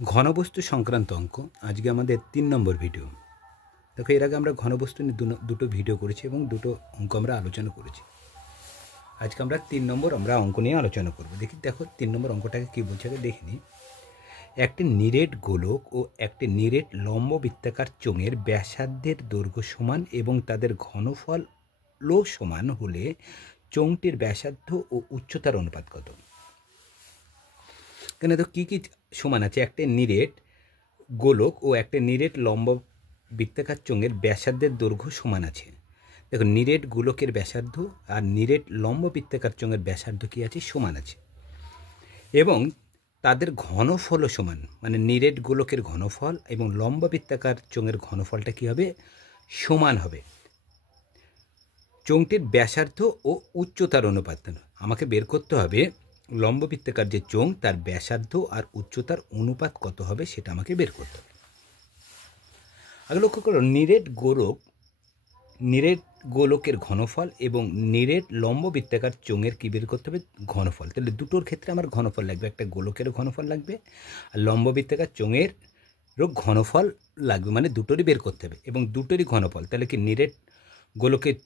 ঘনবস্তু সংক্রান্ত অঙ্ক আজকে আমাদের 3 নম্বর ভিডিও। দেখো, এর আগে আমরা ঘনবস্তু নিয়ে দুটো ভিডিও করেছি এবং দুটো অঙ্ক আমরা আলোচনা করেছি। আজকে আমরা 3 নম্বর অঙ্ক নিয়ে আলোচনা করব। দেখো 3 নম্বর অঙ্কটাকে কী বলছে আগে দেখে নিই। একটি নিরেট গোলক ও একটি নিরেট লম্ব বৃত্তাকার চোঙের ব্যাসার্ধের দৈর্ঘ্য সমান এবং তাদের ঘনফলও সমান হলে চোঙটির ব্যাসার্ধ ও উচ্চতার অনুপাত কত? কেন তো কী কী সমান আছে? একটা নিরেট গোলক ও একটা নিরেট লম্ব বৃত্তাকার চোঙের ব্যাসার্ধের দৈর্ঘ্য সমান আছে। দেখো, নিরেট গোলকের ব্যাসার্ধ আর নিরেট লম্ব বৃত্তাকার চোঙের ব্যাসার্ধ কী আছে? সমান আছে। এবং তাদের ঘনফলও সমান, মানে নিরেট গোলকের ঘনফল এবং লম্ব বৃত্তাকার চোঙের ঘনফলটা কী হবে? সমান হবে। চোঙটির ব্যাসার্ধ ও উচ্চতার অনুপাত আমাকে বের করতে হবে। লম্ব বৃত্তাকার যে চোঙ তার ব্যাসার্ধ আর উচ্চতার অনুপাত কত হবে সেটা আমাকে বের করতে হবে। আগে লক্ষ্য করো, নিরেট গোলকের ঘনফল এবং নিরেট লম্ব বৃত্তাকার চোঙের কী বের করতে হবে? ঘনফল। তাহলে দুটোর ক্ষেত্রে আমার ঘনফল লাগবে, একটা গোলকেরও ঘনফল লাগবে আর লম্ব বৃত্তাকার চোঙেরও ঘনফল লাগবে, মানে দুটোরই বের করতে হবে এবং দুটোরই ঘনফল। তাহলে কি নিরেট গোলকের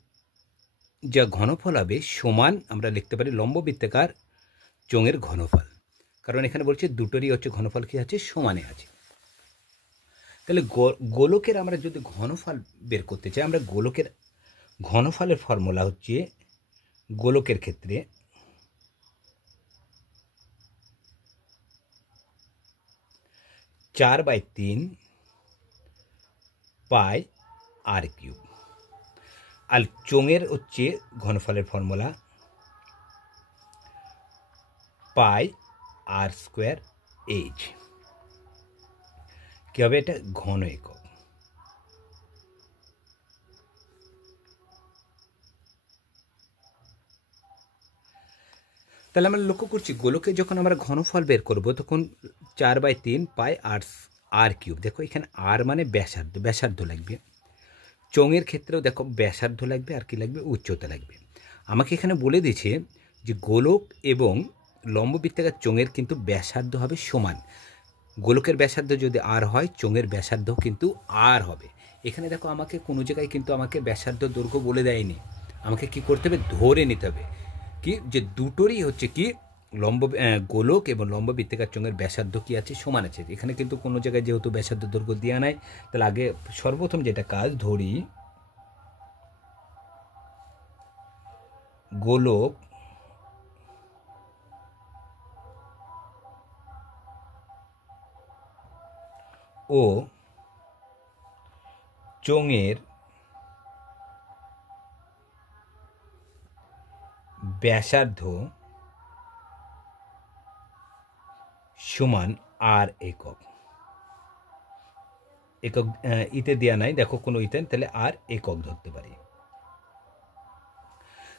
যা ঘনফল হবে সমান আমরা লিখতে পারি লম্ব বৃত্তাকার চোঙের ঘনফল, কারণ এখানে বলছে দুটোরই হচ্ছে ঘনফল কী আছে? সমানে আছে। তাহলে গোলকের আমরা যদি ঘনফল বের করতে চাই, আমরা গোলকের ঘনফলের ফর্মুলা হচ্ছে গোলকের ক্ষেত্রে চার বাই তিন পাই আর কিউব, আর চোঙের হচ্ছে ঘনফলের ফর্মুলা পাই আর স্কোয়ার এইচ। কী হবে? এটা ঘন একক। তাহলে আমরা লক্ষ্য করছি গোলকে যখন আমরা ঘনফল বের করব তখন 4/3 পাই আর কিউব। দেখো, এখানে আর মানে ব্যাসার্ধ লাগবে। চোঙের ক্ষেত্রেও দেখো ব্যাসার্ধ লাগবে আর কি লাগবে? উচ্চতা লাগবে। আমাকে এখানে বলে দিয়েছে যে গোলক এবং লম্ব বৃত্তাকার চোঙের কিন্তু ব্যাসার্ধ হবে সমান। গোলকের ব্যাসার্ধ যদি আর হয়, চোঙের ব্যাসার্ধ কিন্তু আর হবে। এখানে দেখো, আমাকে কোনো জায়গায় কিন্তু আমাকে ব্যাসার্ধ দৈর্ঘ্য বলে দেয়নি। আমাকে কি করতে হবে? ধরে নিতে হবে কি যে দুটোরই হচ্ছে কি গোলক এবং লম্ব বৃত্তাকার চোঙের ব্যাসার্ধ কি আছে? সমান আছে। এখানে কিন্তু কোনো জায়গায় যেহেতু ব্যাসার্ধ দৈর্ঘ্য দেওয়া নাই, তাহলে আগে সর্বপ্রথম যেটা কাজ, ধরি গোলক ও চোঙের ব্যাসার্ধ সমান আর একক। ইতে দেওয়া নাই, দেখো কোনো ইতে, তাহলে আর একক ধরতে পারি,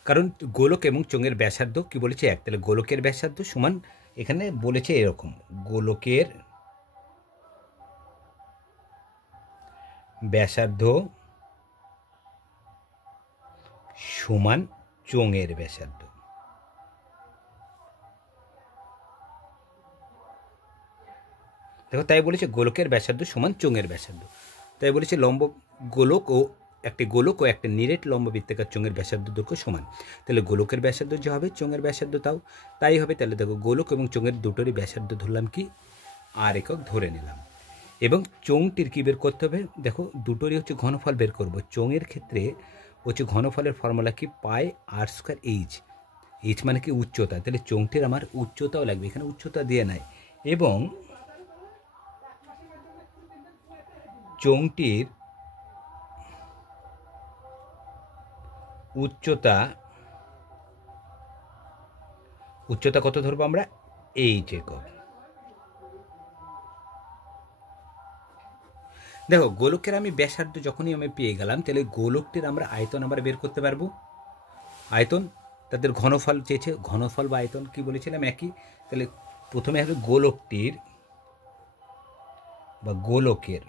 কারণ গোলক এবং চোঙের ব্যাসার্ধ কি বলেছে? এক। তাহলে গোলকের ব্যাসার্ধ সমান, এখানে বলেছে এরকম, গোলকের ব্যাসার্ধ সমান চোঙের ব্যাসার্ধ। দেখো, তাই বলেছে গোলকের ব্যাসার্ধ সমান চোঙের ব্যাসার্ধ। তাই বলেছে গোলক ও একটা নিরেট লম্ব বৃত্তাকার চোঙের ব্যাসার্ধ দৈর্ঘ্য সমান। তাহলে গোলকের ব্যাসার্ধ যে হবে, চোঙের ব্যাসার্ধ তাই হবে। তাহলে দেখো, গোলক এবং চোঙের দুটোরই ব্যাসার্ধ ধরলাম কি? আর একক ধরে নিলাম। এবং চোঙটির কী বের করতে হবে? দেখো, দুটোরই হচ্ছে ঘনফল বের করব। চোঙের ক্ষেত্রে হচ্ছে ঘনফলের ফর্মুলা কি? পাই আর স্কোয়ার এইচ। এইচ মানে কি? উচ্চতা। তাহলে চোঙটির আমার উচ্চতাও লাগবে, এখানে উচ্চতা দিয়ে নাই। এবং চোঙটির উচ্চতা কত ধরবো আমরা? এইচ একক। দেখো, গোলকের আমি ব্যাসার্ধ যখনই আমি পেয়ে গেলাম, তাহলে গোলকটির আমরা আয়তন আমরা বের করতে পারবো। আয়তন, তাদের ঘনফল চেয়েছে, ঘনফল বা আয়তন কি বলেছিলাম? একই। তাহলে প্রথমে হবে গোলকটির বা গোলকের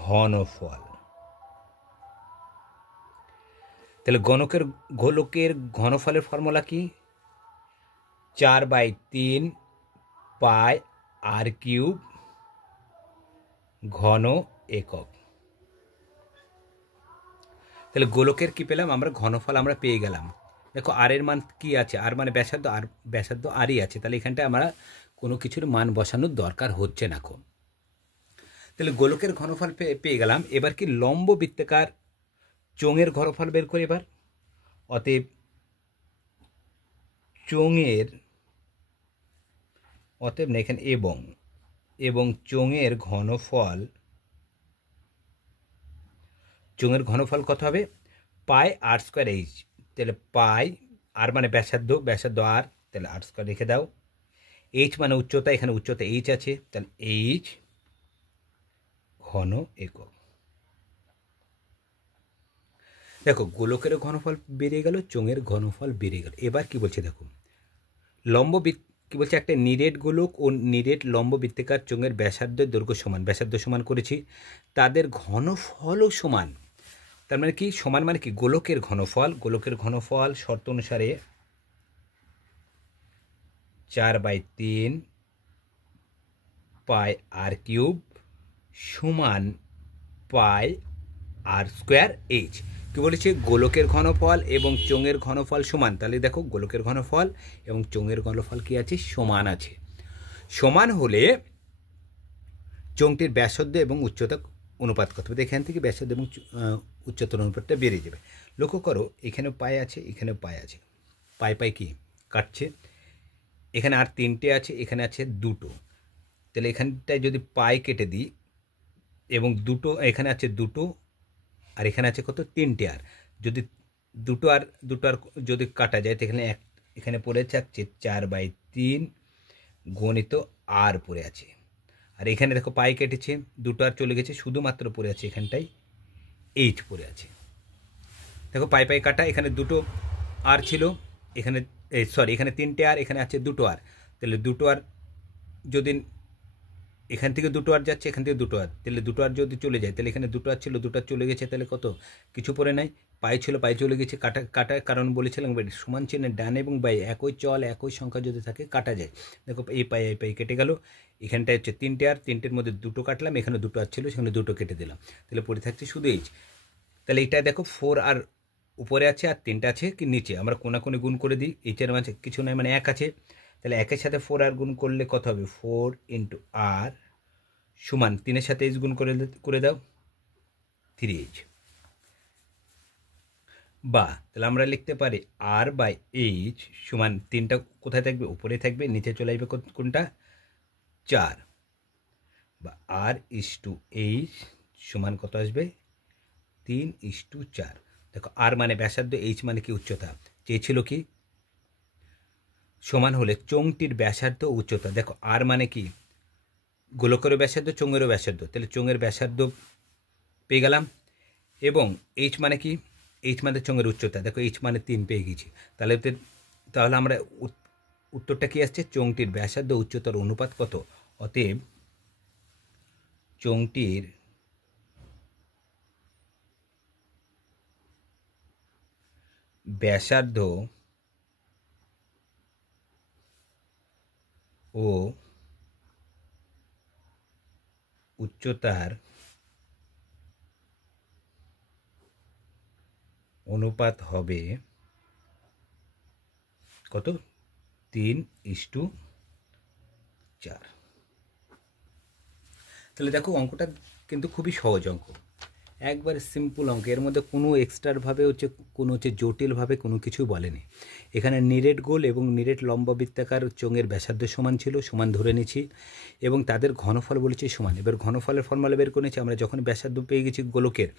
ঘনফল। তাহলে গোলকের ঘনফলের ফর্মুলা কি? 4/3 পাই আর কিউব ঘন একক। তাহলে গোলকের কি পেলাম আমরা? ঘনফল আমরা পেয়ে গেলাম। দেখো আর এর মান কি আছে? আর মানে ব্যাসার্ধ, আর ব্যাসার্ধ আরই আছে, তাহলে এখানটায় আমরা কোনো কিছুর মান বসানোর দরকার হচ্ছে না। তাহলে গোলকের ঘনফল পেয়ে গেলাম। এবার কি লম্ব বৃত্তাকার চোঙের ঘনফল বের করি এবার। অতএব অতএব না, এখানে এবং চোঙের ঘনফল কত হবে? পাই আর স্কোয়ার এইচ। তাহলে পাই আর মানে ব্যাসার্ধ আর, তাহলে আর স্কোয়ার রেখে দাও। এইচ মানে উচ্চতা, এখানে উচ্চতা এইচ আছে, তাহলে এইচ ঘন একক। দেখো গোলকের ঘনফল বেরিয়ে গেল, চোঙের ঘনফল বেরিয়ে গেল। এবার কি বলছে দেখো, কি বলছে, একটা নিরেট গোলক ও নিরেট লম্ব বৃত্তাকার চোঙের ব্যাসার্ধের দৈর্ঘ্য সমান, ব্যাসার্ধ সমান করেছি, তাদের ঘনফলও সমান। তার মানে কি সমান মানে কি? গোলকের ঘনফল শর্ত অনুসারে 4/3 পাই আর কিউব সমান পাই আর স্কোয়ার এইচ। কি বলেছে? গোলকের ঘনফল এবং চোঙের ঘনফল সমান। তাহলে দেখো গোলকের ঘনফল এবং চোঙের ঘনফল কি আছে? সমান আছে। সমান হলে চোঙটির ব্যাসার্ধ এবং উচ্চতা অনুপাত কত হবে? এখান থেকে ব্যাসার্ধ এবং উচ্চতার অনুপাতটা বেরিয়ে যাবে। লক্ষ্য করো এখানেও পাই আছে, এখানেও পাই আছে। পাই কি কাটছে, এখানে আর 3টে আছে, এখানে আছে 2টো। তাহলে এখানটায় যদি পাই কেটে দিই এবং 2টো, এখানে আছে 2টো আর এখানে আছে কত? 3টে। আর যদি দুটো আর যদি কাটা যায়, তো এখানে পড়ে থাকছে 4/3 গণিত আর পড়ে আছে। আর এখানে দেখো পাই কেটেছে, 2টো আর চলে গেছে, শুধুমাত্র পড়ে আছে এখানটায় এইচ পড়ে আছে। দেখো পাই কাটা, এখানে 2টো আর ছিল, এখানে এখানে 3টে আর, এখানে আছে 2টো আর। তাহলে 2টো আর যদি এখান থেকে 2টো আর যাচ্ছে, এখান থেকে 2টো আর, তাহলে 2টো আর যদি চলে যায়, তাহলে এখানে 2টো আর ছিল, 2টো আর চলে গেছে, তাহলে কত? কিছু পড়ে নাই। পাই ছিল, পাই চলে গেছে। কাটার কারণ বলেছিলাম সমান চিহ্নে ডান এবং বাই একই চল একই সংখ্যা যদি থাকে কাটা যায়। দেখো এই পাই কেটে গেল। এখানটায় হচ্ছে 3টে আর, 3টের মধ্যে 2টো কাটলাম, এখানে 2টো আর ছিল, সেখানে 2টো কেটে দিলাম, তাহলে পড়ে থাকছে শুধু এইচ। তাহলে এটা দেখো 4 আর উপরে আছে আর 3টা আছে কি নিচে, আমরা কোনাকুনি গুণ করে দিই। এইচের মাঝে কিছু নয়, মানে 1 আছে। তাহলে 1-এর সাথে 4 আর গুণ করলে কত হবে? 4 × আর সমান 3-এর সাথে এইচ গুণ করে দাও, 3h। বা তাহলে আমরা লিখতে পারি R/H সমান 3টা কোথায় থাকবে? উপরে থাকবে, নিচে চলে আসবে কোনটা? 4। বা R/H সমান কত আসবে? 3:4। দেখো আর মানে ব্যাসার্ধ, এইচ মানে কি? উচ্চতা। চেয়েছিল কি? সমান হলে চোঙটির ব্যাসার্ধ উচ্চতা। দেখো আর মানে কি? গোলকেরও ব্যাসার্ধ, চোঙেরও ব্যাসার্ধ, তাহলে চোঙের ব্যাসার্ধ পেয়ে গেলাম। এবং এইচ মানে কি? এইচ মানে চোঙের উচ্চতা। দেখো এইচ মানে 3 পেয়ে গেছি। তাহলে আমরা উত্তরটা কি আসছে? চোঙটির ব্যাসার্ধ উচ্চতার অনুপাত কত? অতএব চোঙটির ব্যাসার্ধ ও উচ্চতার অনুপাত হবে কত? 3:4। তাহলে দেখো অঙ্কটা কিন্তু খুবই সহজ অঙ্ক, একবারে সিম্পল অঙ্ক। এর মধ্যে কোনো এক্সট্রাভাবে কোনো জটিলভাবে কোনো কিছু বলেনি। এখানে নিরেট গোল এবং নিরেট লম্ব বৃত্তাকার চোঙের ব্যাসার্ধ সমান ছিল, সমান ধরে নিয়েছি, এবং তাদের ঘনফল বলেছি সমান। এবার ঘনফলের ফর্মুলা বের করে নিয়েছি আমরা। যখন ব্যাসার্ধ পেয়ে গেছি গোলকের,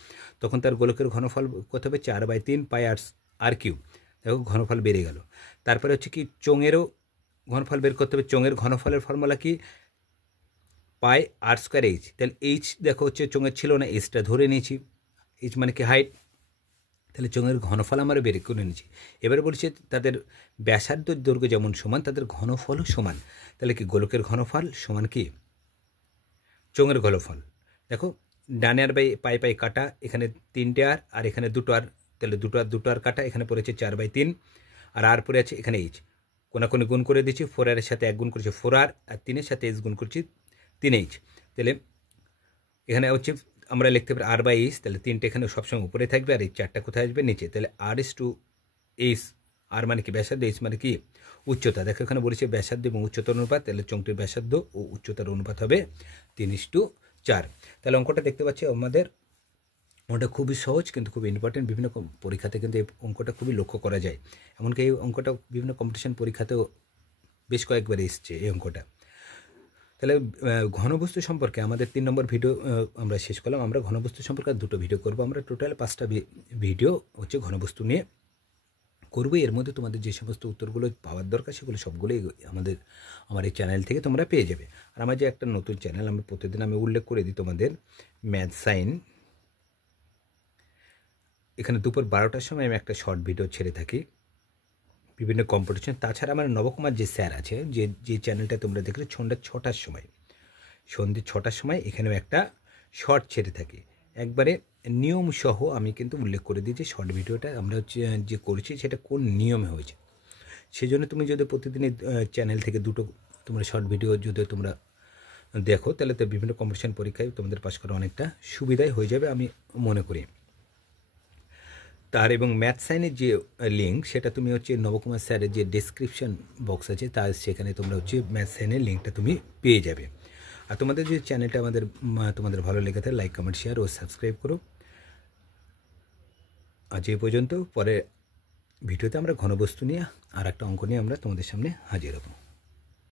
তখন তার গোলকের ঘনফল কত হবে? 4/3 পাই আর কিউব। দেখো ঘনফল বেড়ে গেল। তারপরে হচ্ছে কি চোঙেরও ঘনফল বের করতে হবে। চোঙের ঘনফলের ফর্মুলা কি? পাই আর স্কোয়ার এইচ। তাহলে এইচ দেখো হচ্ছে চোঙের ছিল না, এইচটা ধরে নিয়েছি। এইচ মানে কি? হাইট। তাহলে চোঙের ঘনফল আমরা বের করে নিয়েছি। এবারে বলছে তাদের ব্যাসার্ধ দৈর্ঘ্য যেমন সমান, তাদের ঘনফলও সমান। তাহলে কি গোলকের ঘনফল সমান কি চোঙের ঘনফল? দেখো ডানে আর পাই কাটা, এখানে 3টে আর এখানে 2টো আর, তাহলে 2টো আর কাটা, এখানে পড়েছে 4/3 আর পড়ে আছে এখানে এইচ। কোনাকুনি গুণ করে দিচ্ছি, 4r এর সাথে 1 গুণ করছি 4r, আর 3 এর সাথে h গুণ করছি 3h। তাহলে এখানে হচ্ছে আমরা লিখতে পারি r/h, তাহলে 3টা এখানে সবসময় উপরে থাকবে আর এই 4টা কোথায় আসবে? নিচে। তাহলে r/h, r মানে কি ব্যাসার্ধ, h মানে কি উচ্চতা। দেখো এখানে বলেছে ব্যাসার্ধ এবং উচ্চতার অনুপাত, তাহলে চোঙটির ব্যাসার্ধ ও উচ্চতার অনুপাত হবে 3:4। তাহলে অঙ্কটা দেখতে পাচ্ছি আমাদের, অঙ্কটা খুবই সহজ কিন্তু খুব ইম্পর্টেন্ট। বিভিন্ন পরীক্ষাতে কিন্তু এই অঙ্কটা খুবই লক্ষ্য করা যায়, এমনকি এই অঙ্কটা বিভিন্ন কম্পিটিশন পরীক্ষাতেও বেশ কয়েকবার এসছে এই অঙ্কটা। তাহলে ঘনবস্তু সম্পর্কে আমাদের 3 নম্বর ভিডিও আমরা শেষ করলাম। আমরা ঘনবস্তু সম্পর্কে 2টো ভিডিও করব, আমরা টোটাল 5টা ভিডিও হচ্ছে ঘনবস্তু নিয়ে করবো। এর মধ্যে তোমাদের যে সমস্ত উত্তরগুলো পাওয়ার দরকার সেগুলো সবগুলোই আমার এই চ্যানেল থেকে তোমরা পেয়ে যাবে। আর আমার যে একটা নতুন চ্যানেল, আমি প্রতিদিন উল্লেখ করে দিই তোমাদের ম্যাথ সাইন, এখানে দুপুর 12টার সময় আমি একটা শর্ট ভিডিও ছেড়ে থাকি বিভিন্ন কম্পিটিশন। তাছাড়া আমার নবকুমার যে স্যার আছে, যে চ্যানেলটা তোমরা দেখলে সন্ধ্যে 6টার সময় এখানেও একটা শর্ট ছেড়ে থাকি। একবারে নিয়ম সহ আমি কিন্তু উল্লেখ করে দিই যে শর্ট ভিডিওটা আমরা যে করছি সেটা কোন নিয়মে হয়েছে। সেই জন্য তুমি যদি প্রতিদিনই চ্যানেল থেকে 2টো তোমরা শর্ট ভিডিও যদি তোমরা দেখো, তাহলে তো বিভিন্ন কম্পিটিশন পরীক্ষায় তোমাদের পাস করা অনেকটা সুবিধাই হয়ে যাবে আমি মনে করি। তার এবং ম্যাথ সাইনের যে লিঙ্ক, সেটা তুমি হচ্ছে নবকুমার স্যারের যে ডেসক্রিপশন বক্স আছে তার সেখানে তোমরা হচ্ছে ম্যাথ সাইনের লিঙ্কটা তুমি পেয়ে যাবে। আর তোমাদের যে চ্যানেলটা তোমাদের ভালো লেগে থাকে, লাইক কমেন্ট শেয়ার ও সাবস্ক্রাইব করো। আজ এই পর্যন্ত, পরে ভিডিওতে আমরা ঘনবস্তু নিয়ে আর একটা অঙ্ক নিয়ে আমরা তোমাদের সামনে হাজির হব।